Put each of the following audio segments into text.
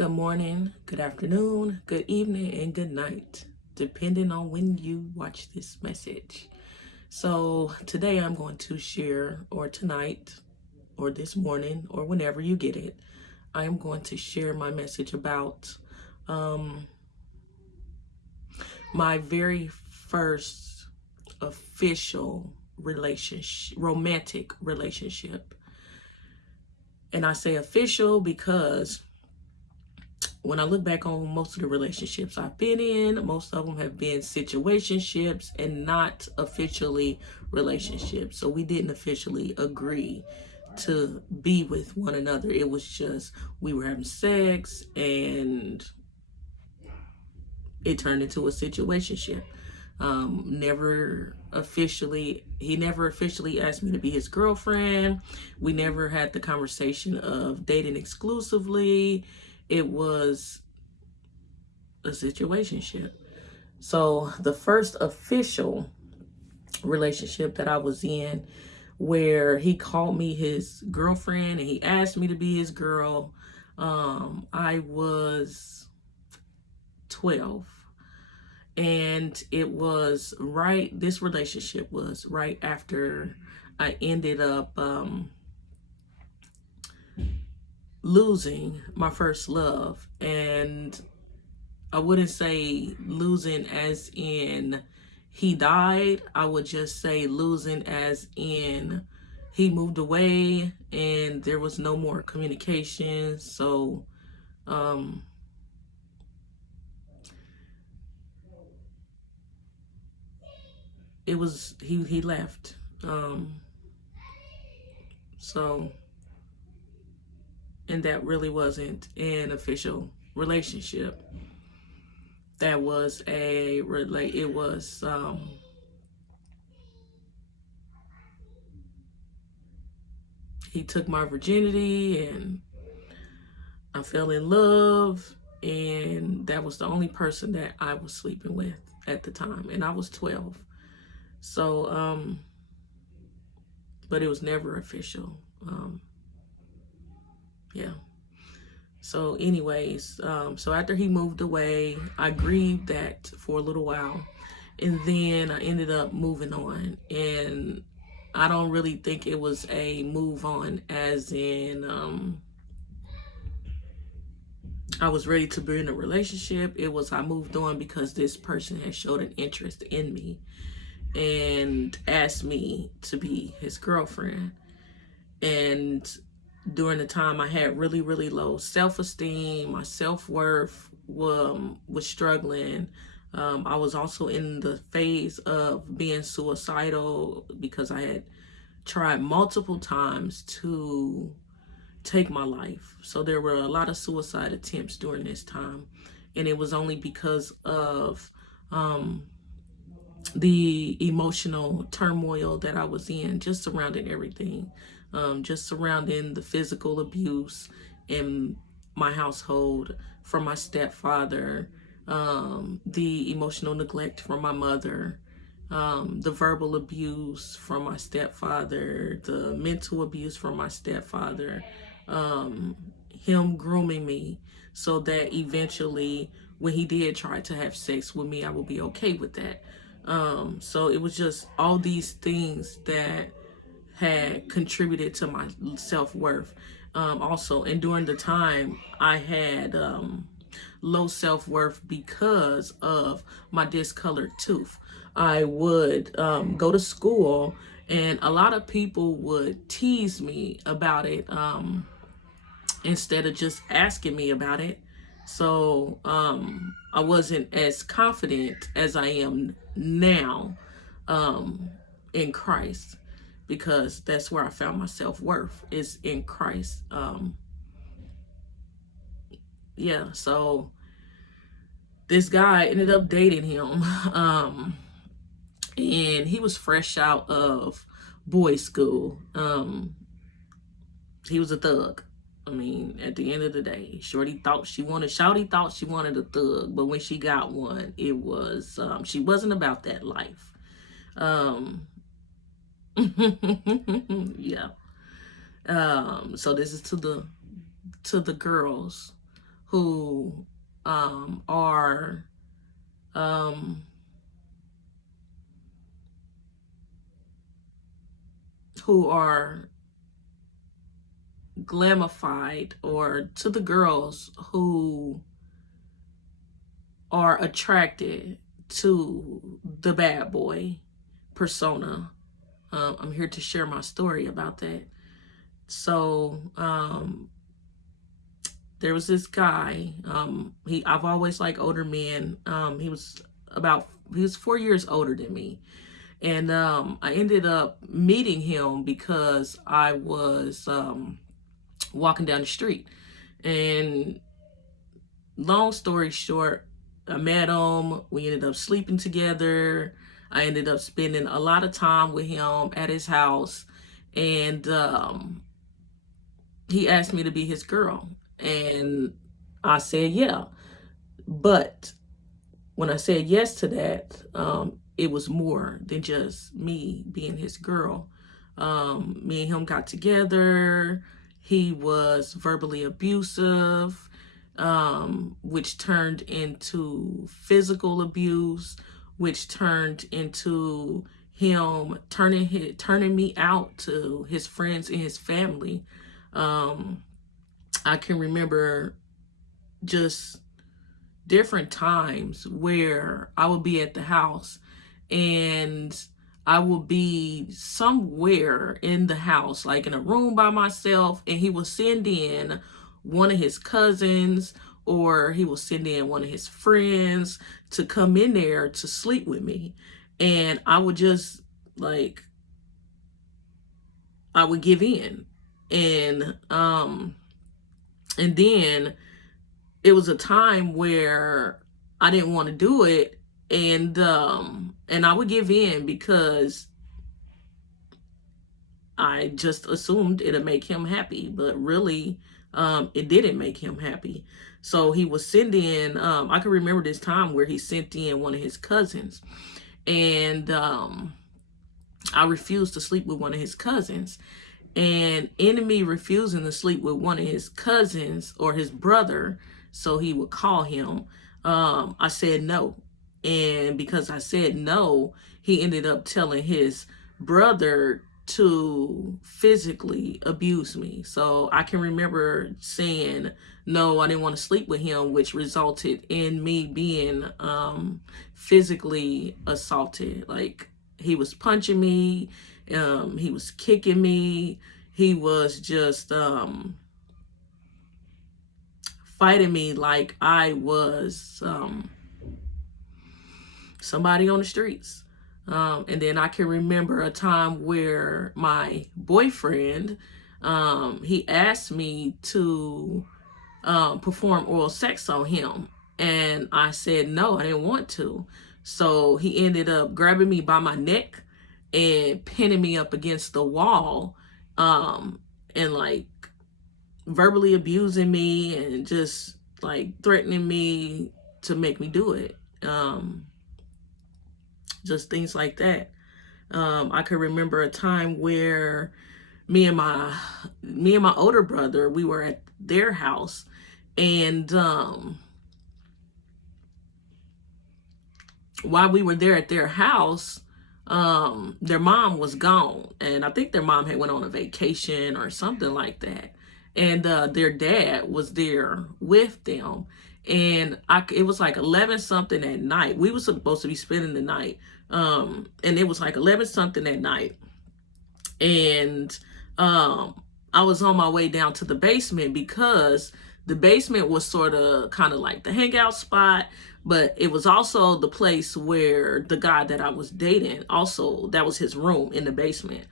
Good morning, good afternoon, good evening, and good night, depending on when you watch this message. So, today I'm going to share, or tonight, or this morning, or whenever you get it, I am going to share my message about um, my very first official relationship, romantic relationship. And I say official because when I look back on most of the relationships I've been in, most of them have been situationships and not officially relationships. So we didn't officially agree to be with one another. It was just we were having sex and it turned into a situationship. He never officially asked me to be his girlfriend. We never had the conversation of dating exclusively. It was a situationship. So the first official relationship that I was in, where he called me his girlfriend and he asked me to be his girl, I was 12. And this relationship was right after I ended up losing my first love. And I wouldn't say losing as in he died. I would just say losing as in he moved away and there was no more communication. So, he left. So, and that really wasn't an official relationship. That was it was, he took my virginity and I fell in love, and that was the only person that I was sleeping with at the time, and I was 12. So, but it was never official. Yeah. So, anyways, so after he moved away, I grieved that for a little while, and then I ended up moving on. And I don't really think it was a move on, as in, I was ready to be in a relationship. It was I moved on because this person had showed an interest in me and asked me to be his girlfriend. And during the time I had really, really low self-esteem, my self-worth was struggling. I was also in the phase of being suicidal because I had tried multiple times to take my life. So there were a lot of suicide attempts during this time. And it was only because of the emotional turmoil that I was in, just surrounding everything, just surrounding the physical abuse in my household from my stepfather, the emotional neglect from my mother, the verbal abuse from my stepfather, the mental abuse from my stepfather, him grooming me so that eventually when he did try to have sex with me, I would be okay with that. So it was just all these things that had contributed to my self-worth. Also, and during the time I had low self-worth because of my discolored tooth. I would go to school and a lot of people would tease me about it, instead of just asking me about it. So I wasn't as confident as I am now, in Christ, because that's where I found my self-worth is in Christ. Yeah, so this guy ended up dating him, and he was fresh out of boys school. He was a thug. I mean, at the end of the day, Shawty thought she wanted a thug, but when she got one, it was she wasn't about that life. Um, yeah. So this is to the girls who are who are glamified, or to the girls who are attracted to the bad boy persona. I'm here to share my story about that. So there was this guy. I've always liked older men. He was 4 years older than me. And I ended up meeting him because I was walking down the street. And long story short, I met him. We ended up sleeping together. I ended up spending a lot of time with him at his house. And he asked me to be his girl. And I said, yeah. But when I said yes to that, it was more than just me being his girl. Me and him got together. He was verbally abusive, which turned into physical abuse, which turned into him turning me out to his friends and his family. I can remember just different times where I would be at the house and I would be somewhere in the house, like in a room by myself, and he would send in one of his cousins, or he will send in one of his friends to come in there to sleep with me. And I would just I would give in. And then it was a time where I didn't want to do it, and I would give in because I just assumed it'd make him happy, but really it didn't make him happy. So he was sending I can remember this time where he sent in one of his cousins, and I refused to sleep with one of his cousins. And in me refusing to sleep with one of his cousins, or his brother, so he would call him, I said no. And because I said no, he ended up telling his brother to physically abuse me. So I can remember saying no, I didn't want to sleep with him, which resulted in me being physically assaulted. Like, he was punching me, he was kicking me, he was just fighting me like I was somebody on the streets. And then I can remember a time where my boyfriend, he asked me to perform oral sex on him. And I said no, I didn't want to. So he ended up grabbing me by my neck and pinning me up against the wall, and like verbally abusing me and just like threatening me to make me do it. Just things like that. I can remember a time where me and my older brother, we were at their house, and while we were there at their house, their mom was gone, and I think their mom had went on a vacation or something like that. And their dad was there with them. And it was like 11 something at night. We were supposed to be spending the night. And it was like 11 something at night. And I was on my way down to the basement, because the basement was sort of kind of like the hangout spot, but it was also the place where the guy that I was dating, also, that was his room in the basement.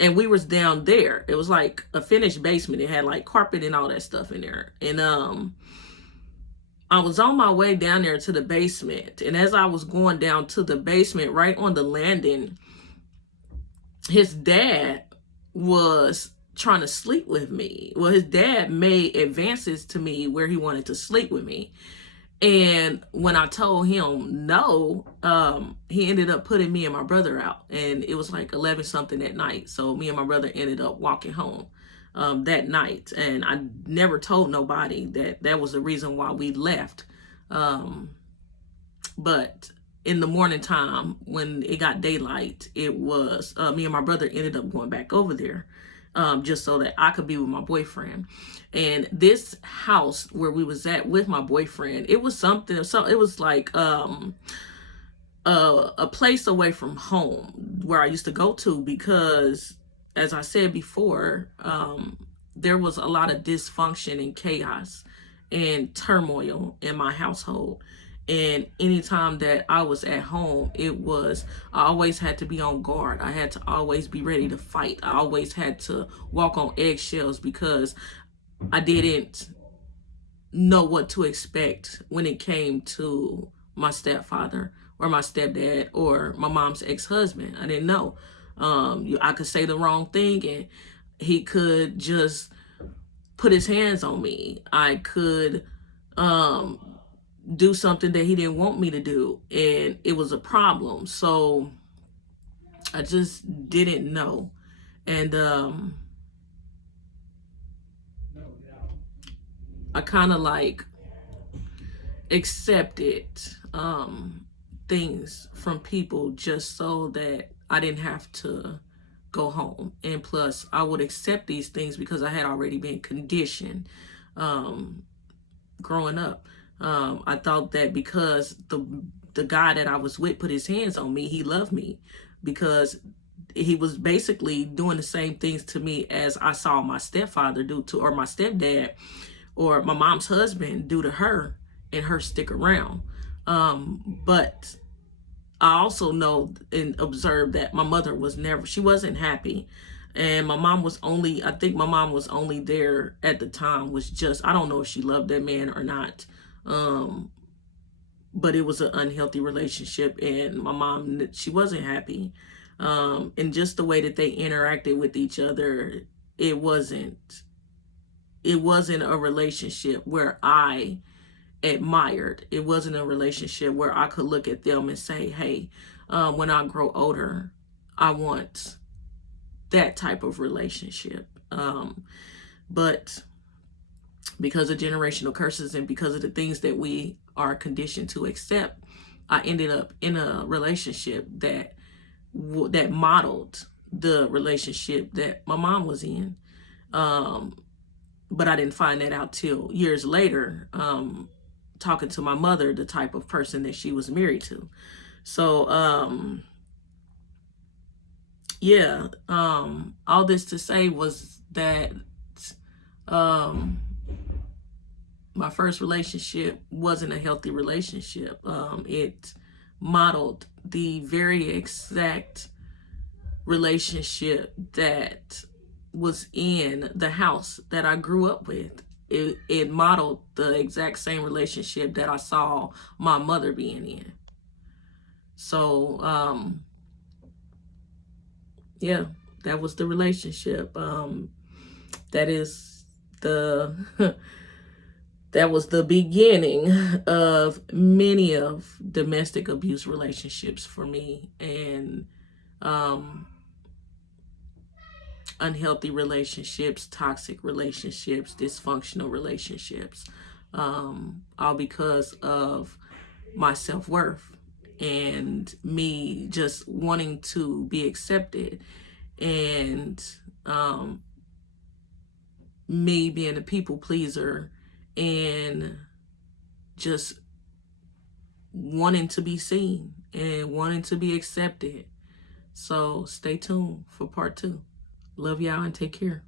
And we was down there. It was like a finished basement. It had like carpet and all that stuff in there. And I was on my way down there to the basement. And as I was going down to the basement, right on the landing, his dad was trying to sleep with me. Well, his dad made advances to me where he wanted to sleep with me. And when I told him no, he ended up putting me and my brother out. And it was like 11 something at night. So me and my brother ended up walking home. that night. And I never told nobody that that was the reason why we left. But in the morning time, when it got daylight, it was me and my brother ended up going back over there, just so that I could be with my boyfriend. And this house where we was at with my boyfriend, it was something. So it was like a place away from home where I used to go to, because, as I said before, there was a lot of dysfunction and chaos and turmoil in my household. And anytime that I was at home, I always had to be on guard. I had to always be ready to fight. I always had to walk on eggshells, because I didn't know what to expect when it came to my stepfather or my stepdad or my mom's ex-husband. I didn't know. I could say the wrong thing and he could just put his hands on me. I could do something that he didn't want me to do, and it was a problem. So I just didn't know. And I kind of like accepted things from people just so that I didn't have to go home. And plus, I would accept these things because I had already been conditioned growing up. I thought that because the guy that I was with put his hands on me, he loved me, because he was basically doing the same things to me as I saw my stepfather do to, or my stepdad, or my mom's husband do to her, and her stick around. But I also know and observe that my mother she wasn't happy. And my mom was only, I think my mom was only there at the time, was just, I don't know if she loved that man or not. But it was an unhealthy relationship, and my mom, she wasn't happy. And just the way that they interacted with each other, it wasn't a relationship where I admired. It wasn't a relationship where I could look at them and say, hey, when I grow older, I want that type of relationship. But because of generational curses and because of the things that we are conditioned to accept, I ended up in a relationship that modeled the relationship that my mom was in. But I didn't find that out till years later, talking to my mother, the type of person that she was married to. So, all this to say was that my first relationship wasn't a healthy relationship. It modeled the very exact relationship that was in the house that I grew up with. It modeled the exact same relationship that I saw my mother being in. So, that was the relationship. That is that was the beginning of many of domestic abuse relationships for me, and unhealthy relationships, toxic relationships, dysfunctional relationships, all because of my self-worth and me just wanting to be accepted, and me being a people pleaser and just wanting to be seen and wanting to be accepted. So stay tuned for part 2. Love y'all and take care.